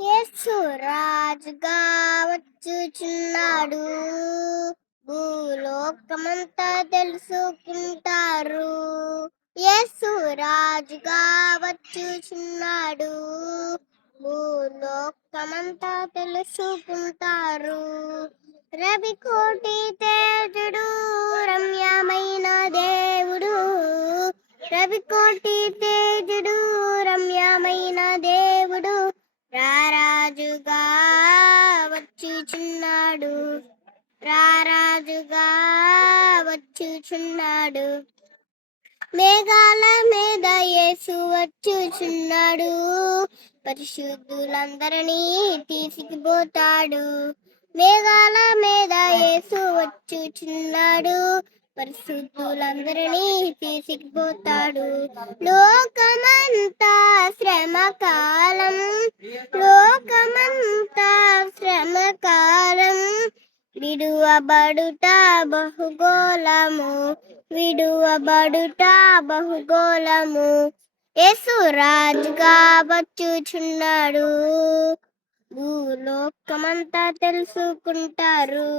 యేసు రాజుగా వచ్చుచున్నాడు, భూలోకమంతా తెలుసుకుంటారు. యేసు రాజుగా వచ్చుచున్నాడు, భూలోకమంతా తెలుసుకుంటారు. రవి కోటి తేజుడు, రమ్యమైన దేవుడు, రవి కోటి తేజుడు, రమ్యమైన దేవుడు, రారాజుగా వచ్చుచున్నాడు, రారాజుగా వచ్చుచున్నాడు. మేఘాల మీద యేసు వచ్చుచున్నాడు, పరిశుద్ధులందరినీ తీసుకుపోతాడు. మేఘాల మీద యేసు వచ్చుచున్నాడు, పరిశుద్ధులందరినీ తీసుకుపోతాడు. లోకమంతా శ్రమకాలం, లోకమంతా శ్రమకాలం, విడువబడుట బహుగోళము, విడువబడుట బహుగోళము. యేసు రాజుగా వచ్చుచున్నాడు, భూలోకమంతా తెలుసుకుంటారు.